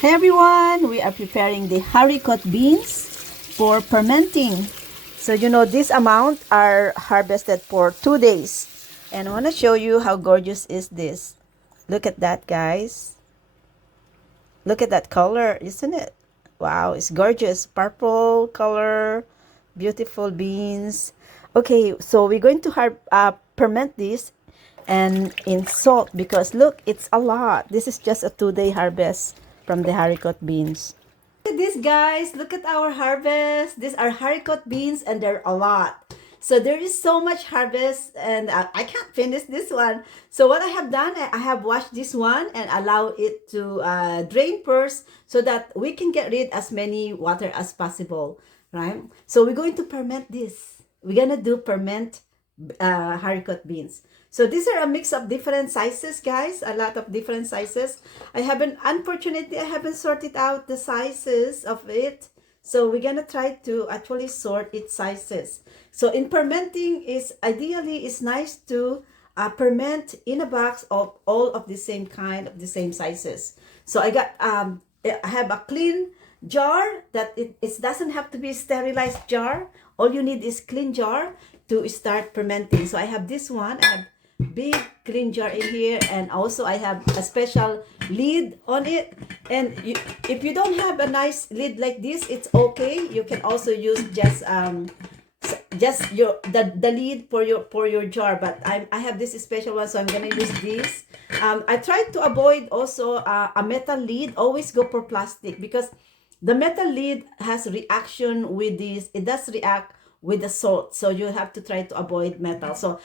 Hey everyone, we are preparing the haricot beans for fermenting. So this amount are harvested for 2 days. And I want to show you how gorgeous is this. Look at that, guys. Look at that color, isn't it? Wow, it's gorgeous. Purple color, beautiful beans. Okay, so we're going to ferment this and in salt because look, it's a lot. This is just a 2-day harvest from the haricot beans. Look at this, guys. Look at our harvest. These are haricot beans and they're a lot. So there is so much harvest and I can't finish this one. So what I have done, I have washed this one and allow it to drain first so that we can get rid as many water as possible, right? So we're going to ferment this. We're going to do ferment haricot beans. So these are a mix of different sizes, guys. A lot of different sizes. Unfortunately, I haven't sorted out the sizes of it. So we're gonna try to actually sort its sizes. So in fermenting is ideally it's nice to ferment in a box of all of the same kind of the same sizes. So I have a clean jar that it doesn't have to be sterilized jar. All you need is clean jar to start fermenting. So I have this one. I have big clean jar in here, and also I have a special lid on it. And if you don't have a nice lid like this, it's okay. You can also use just the lid for your jar, but I have this special one, so I'm gonna use this. I try to avoid also a metal lid. Always go for plastic because the metal lid has reaction with this. It does react with the salt, so you have to try to avoid metal. So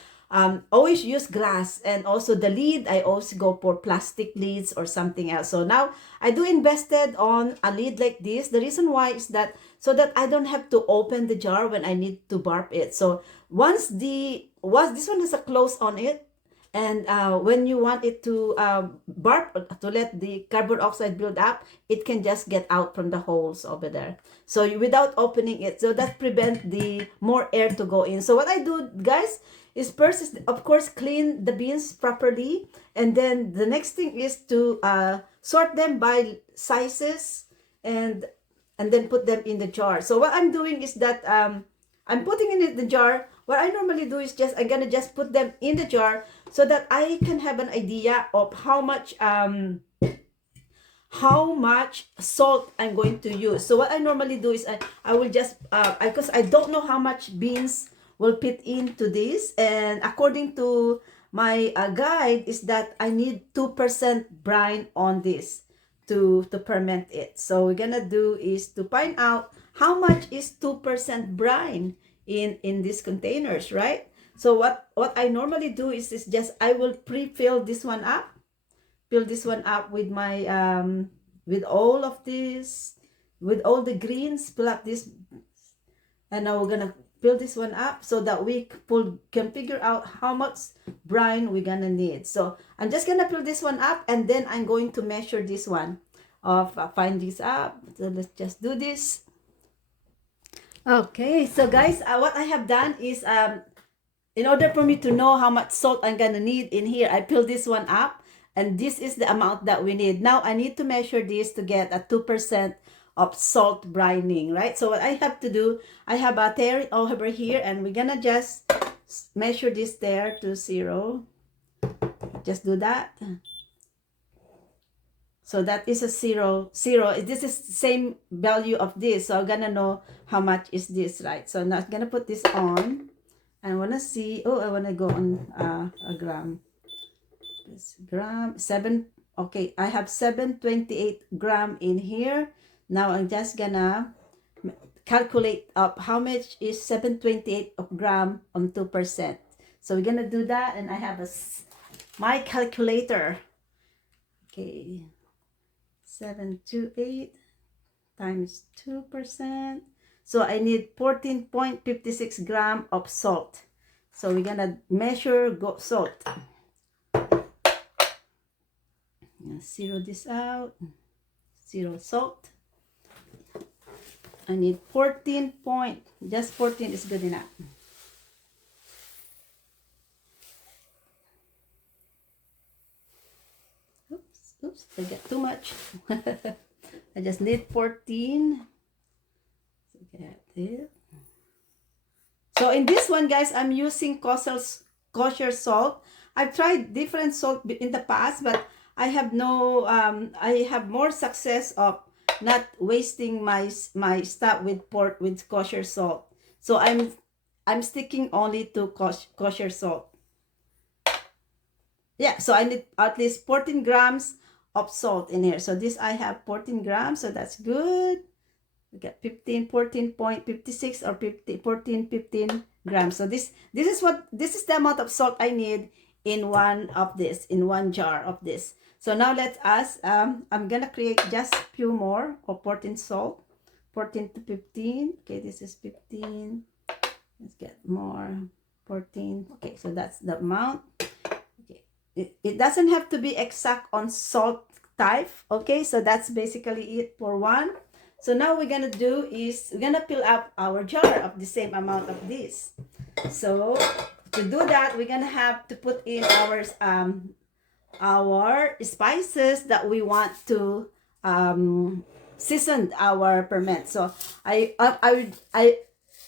always use glass, and also the lid I also go for plastic lids or something else. So now I do invested on a lid like this. The reason why is that so that I don't have to open the jar when I need to burp it. So once this one has a close on it, and when you want it to burp, to let the carbon dioxide build up, it can just get out from the holes over there. So without opening it, so that prevent the more air to go in. So what I do, guys, is first is of course clean the beans properly, and then the next thing is to sort them by sizes and then put them in the jar. So what I'm doing is that I'm putting in the jar. What I normally do is I'm gonna just put them in the jar so that I can have an idea of how much salt I'm going to use. So what I normally do is I will just because I don't know how much beans will fit into this, and according to my guide is that I need 2% brine on this to ferment it. So we're gonna do is to find out how much is 2% brine in these containers, right? So what I normally do is just I will pre-fill this one up, fill this one up with my with all of this, with all the greens, fill up this, and now we're gonna fill this one up so that we can figure out how much brine we're gonna need. So I'm just gonna fill this one up, and then I'm going to measure this one of find this up. So let's just do this. Okay, so guys, what I have done is in order for me to know how much salt I'm gonna need in here, I fill this one up, and this is the amount that we need. Now I need to measure this to get a 2% of salt brining, right? So what I have to do, I have a tare over here, and we're gonna just measure this there to 0. Just do that. So that is a 0. This is the same value of this, so I'm gonna know how much is this, right? So now I'm gonna put this on. I want to see, I want to go on a gram. This gram, 7, okay, I have 728 gram in here. Now I'm just gonna calculate up how much is 728 of gram on 2%. So we're gonna do that, and I have my calculator. Okay, 728 times 2%. So I need 14.56 gram of salt. So we're gonna measure salt. Zero this out. 0 salt. I need 14 point. Just 14 is good enough. Oops, I get too much. I just need 14. So get it. So in this one, guys, I'm using kosher salt. I've tried different salt in the past, but I have no I have more success of not wasting my stuff with kosher salt. So I'm sticking only to kosher salt. Yeah, so I need at least 14 grams of salt in here. So this I have 14 grams, so that's good. We got 14.56 or 15 grams. So this is the amount of salt I need in one jar of this. So now let us I'm gonna create just a few more of 14 salt. 14 to 15. Okay, this is 15. Let's get more. 14. Okay, so that's the amount. Okay, it doesn't have to be exact on salt type. Okay, so that's basically it for one. So now we're gonna do is we're gonna fill up our jar of the same amount of this. So to do that, we're gonna have to put in our spices that we want to season our ferment. So I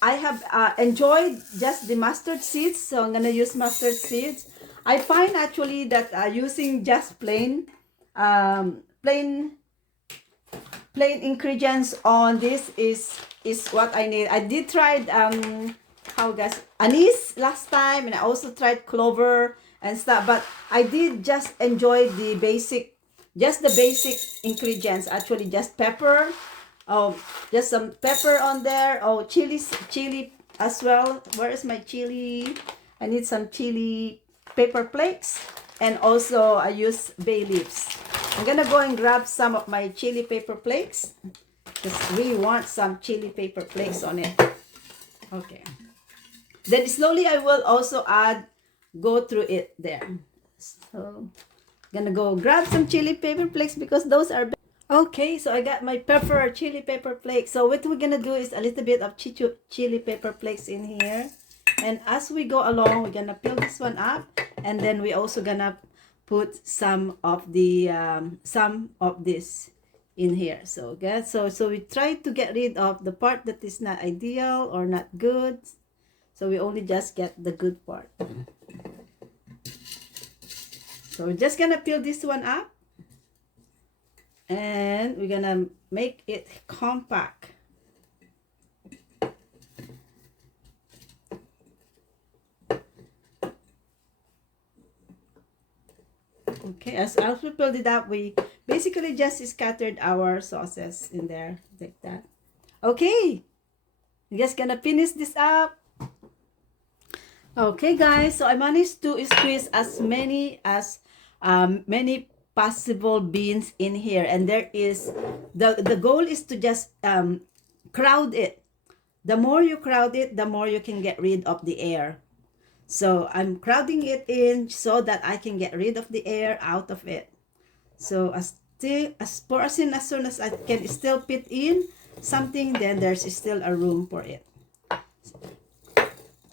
have enjoyed just the mustard seeds, so I'm gonna use mustard seeds. I find actually that using just plain ingredients on this is what I need. I did try anise last time, and I also tried clover and stuff, but I did just enjoy the basic ingredients. Actually, just pepper, just some pepper on there. Chili as well. Where is my chili? I need some chili pepper flakes, and also I use bay leaves. I'm gonna go and grab some of my chili pepper flakes because we want some chili pepper flakes on it. Okay. Then slowly I will also go through it there. So gonna go grab some chili pepper flakes because those are okay. So I got my chili pepper flakes. So what we're gonna do is a little bit of chili pepper flakes in here, and as we go along, we're gonna fill this one up, and then we also gonna put some of this in here. So guys, so we try to get rid of the part that is not ideal or not good. So we only just get the good part. So we're just gonna fill this one up, and we're gonna make it compact. Okay, as we filled it up, we basically just scattered our sauces in there like that. Okay, we're just gonna finish this up. Okay, guys, so I managed to squeeze as many possible beans in here, and there is the goal is to just crowd it. The more you crowd it, the more you can get rid of the air. So I'm crowding it in so that I can get rid of the air out of it. So as soon as I can still fit in something, then there's still a room for it.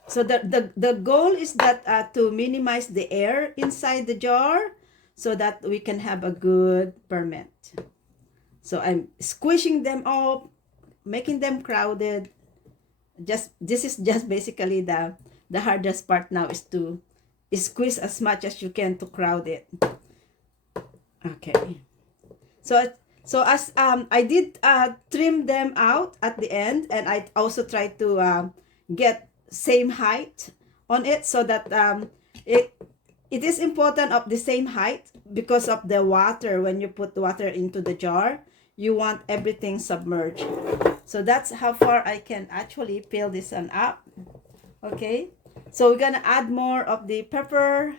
So the goal is that to minimize the air inside the jar so that we can have a good ferment. So I'm squishing them up, making them crowded. This is just basically the hardest part now, is to squeeze as much as you can to crowd it. Okay. So as I did trim them out at the end, and I also tried to get same height on it, so that it is important of the same height because of the water. When you put water into the jar, you want everything submerged. So that's how far I can actually fill this one up. Okay, so we're gonna add more of the pepper.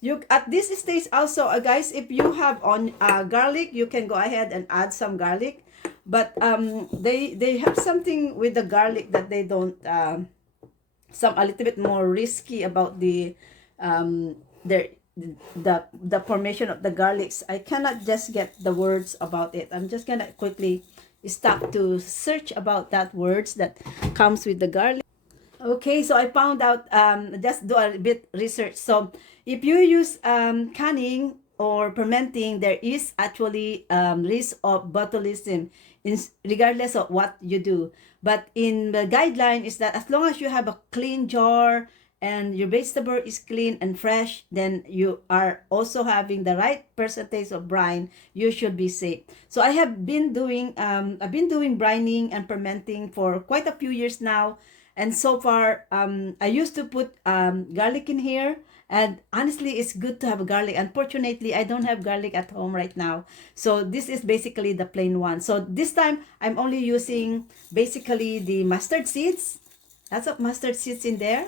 You at this stage also, guys, if you have on garlic, you can go ahead and add some garlic, but they have something with the garlic that they don't some a little bit more risky about the formation of the garlics. I cannot just get the words about it. I'm just gonna quickly stop to search about that words that comes with the garlic. Okay, so I found out, just do a bit research. So if you use canning or fermenting, there is actually risk of botulism regardless of what you do. But in the guideline is that as long as you have a clean jar and your vegetable is clean and fresh, then you are also having the right percentage of brine, you should be safe. So I have been doing I've been doing brining and fermenting for quite a few years now, and so far I used to put garlic in here, and honestly it's good to have garlic. Unfortunately, I don't have garlic at home right now, so this is basically the plain one. So this time I'm only using basically the mustard seeds, lots of mustard seeds in there,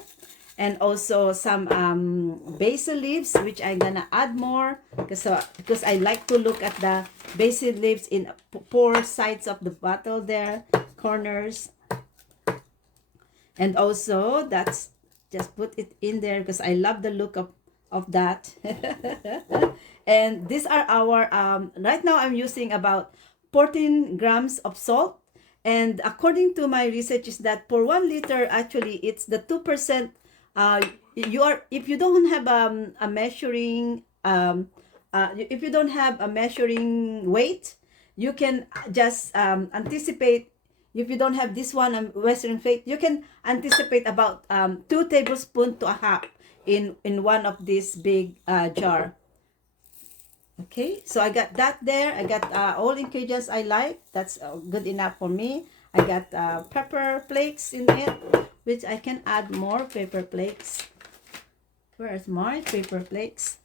and also some basil leaves, which I'm gonna add more because I like to look at the basil leaves in four sides of the bottle there, corners. And also that's just put it in there because I love the look of that. And these are our right now I'm using about 14 grams of salt, and according to my research is that for 1 liter actually it's the 2%. You are, if you don't have a measuring if you don't have a measuring weight, you can just anticipate. If you don't have this one, Western Faith, you can anticipate about 2 tablespoons to a half in one of these big jar. Okay, so I got that there. I got all ingredients I like. That's good enough for me. I got pepper flakes in it, which I can add more pepper flakes. Where's my pepper flakes?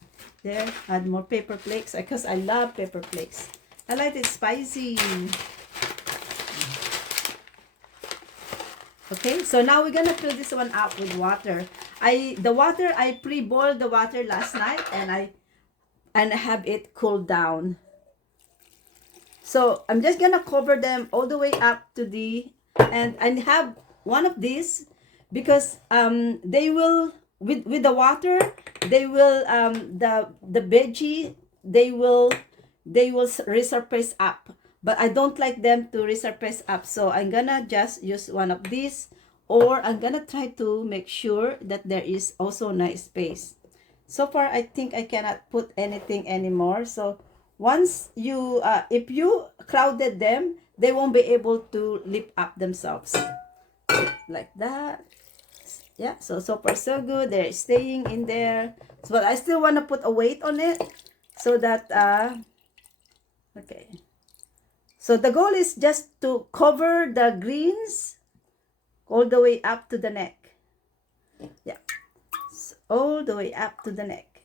There, add more pepper flakes because I love pepper flakes. I like it spicy. Okay, so now we're gonna fill this one up with water. I pre-boiled the water last night, and I have it cooled down. So I'm just gonna cover them all the way up to the, and I have one of these because they will with the water, they will the veggie, they will resurface up, but I don't like them to resurface up, so I'm gonna just use one of these, or I'm gonna try to make sure that there is also nice space. So far I think I cannot put anything anymore, so once you if you crowded them, they won't be able to lift up themselves like that. Yeah, so far so good. They're staying in there, but I still want to put a weight on it so that okay, so the goal is just to cover the greens all the way up to the neck. Yeah, so all the way up to the neck.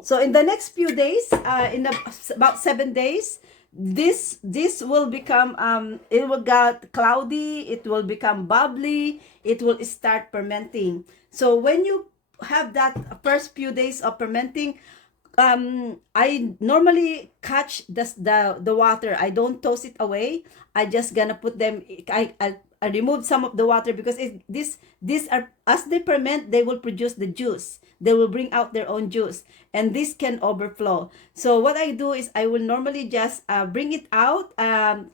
So in the next few days, about 7 days, this will become it will get cloudy, it will become bubbly, it will start fermenting. So when you have that first few days of fermenting, I normally catch the water. I don't toss it away. I just gonna put them. I remove some of the water because these are, as they ferment, they will produce the juice. They will bring out their own juice, and this can overflow. So what I do is I will normally just bring it out,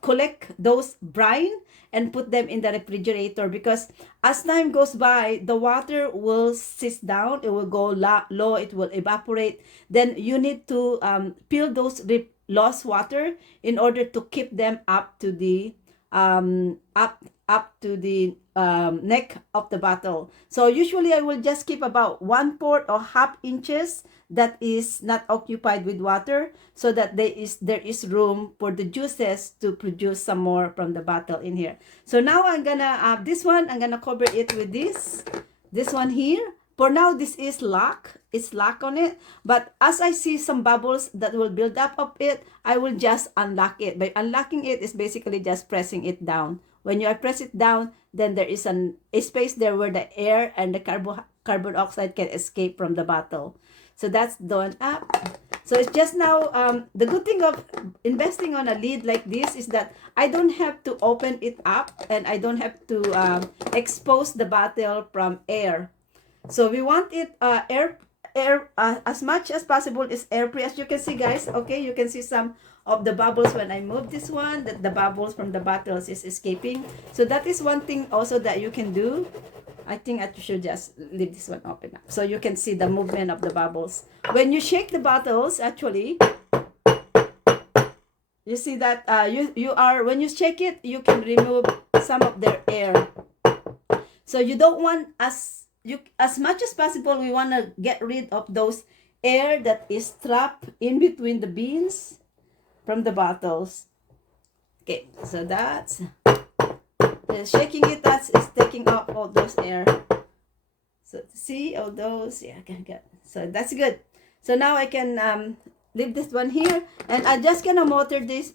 collect those brine, and put them in the refrigerator, because as time goes by, the water will sit down, it will go low, it will evaporate. Then you need to peel those lost water in order to keep them up to the up to the neck of the bottle. So usually I will just keep about 1/4 or half inches that is not occupied with water, so that there is room for the juices to produce some more from the bottle in here. So now I'm gonna this one, I'm gonna cover it with this one here. For now, this is lock. It's lock on it. But as I see some bubbles that will build up of it, I will just unlock it. By unlocking it is basically just pressing it down. When you press it down, then there is a space there where the air and the carbon dioxide can escape from the bottle. So that's done up. So it's just now, the good thing of investing on a lid like this is that I don't have to open it up, and I don't have to expose the bottle from air. So we want it air as much as possible is air free. As you can see, guys, okay, you can see some of the bubbles when I move this one, that the bubbles from the bottles is escaping. So that is one thing also that you can do. I think I should just leave this one open up so you can see the movement of the bubbles. When you shake the bottles, actually, you see that when you shake it, you can remove some of their air. So you don't want as much as possible. We want to get rid of those air that is trapped in between the beans from the bottles. Okay, so that's shaking it. That is taking off all those air. So see all those, yeah, good. So that's good. So now I can leave this one here, and I just gonna monitor this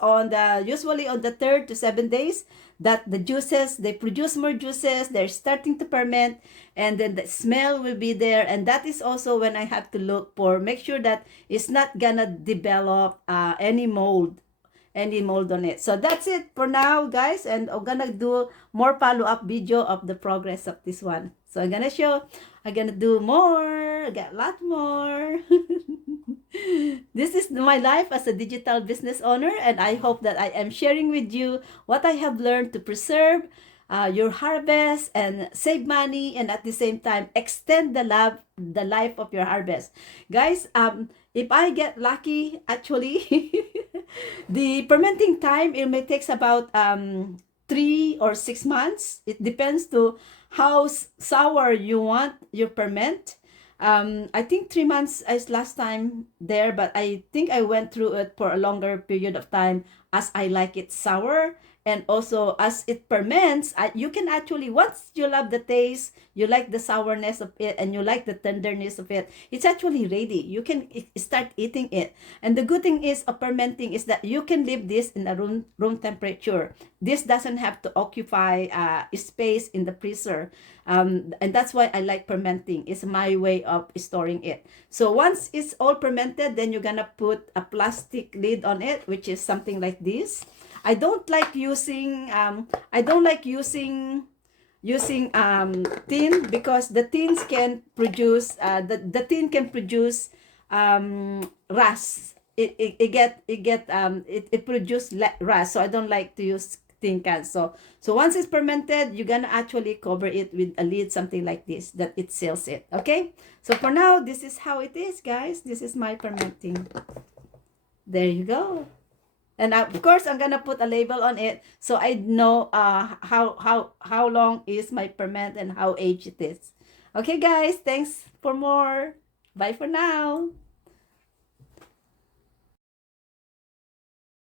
on the usually on the 3rd to 7 days that the juices, they produce more juices, they're starting to ferment, and then the smell will be there. And that is also when I have to look for, make sure that it's not gonna develop any mold on it. So that's it for now, guys, and I'm gonna do more follow-up video of the progress of this one. So I'm gonna do more, I got a lot more. This is my life as a digital business owner, and I hope that I am sharing with you what I have learned to preserve your harvest and save money, and at the same time extend the life of your harvest, guys. If I get lucky, actually, the fermenting time, it may takes about 3 or 6 months. It depends to how sour you want your ferment. I think 3 months is last time there, but I think I went through it for a longer period of time as I like it sour. And also as it ferments, you can actually, once you love the taste, you like the sourness of it, and you like the tenderness of it, it's actually ready. You can start eating it. And the good thing is of fermenting is that you can leave this in a room temperature. This doesn't have to occupy space in the freezer. And that's why I like fermenting. It's my way of storing it. So once it's all fermented, then you're gonna put a plastic lid on it, which is something like this. I don't like using tin, because the tins can produce the tin can produce rust. It produce rust, so I don't like to use tin cans. So once it's fermented, you're gonna actually cover it with a lid, something like this, that it seals it. Okay, so for now, this is how it is, guys. This is my fermenting. There you go. And of course, I'm gonna put a label on it so I know how long is my ferment and how aged it is. Okay, guys, thanks for more. Bye for now.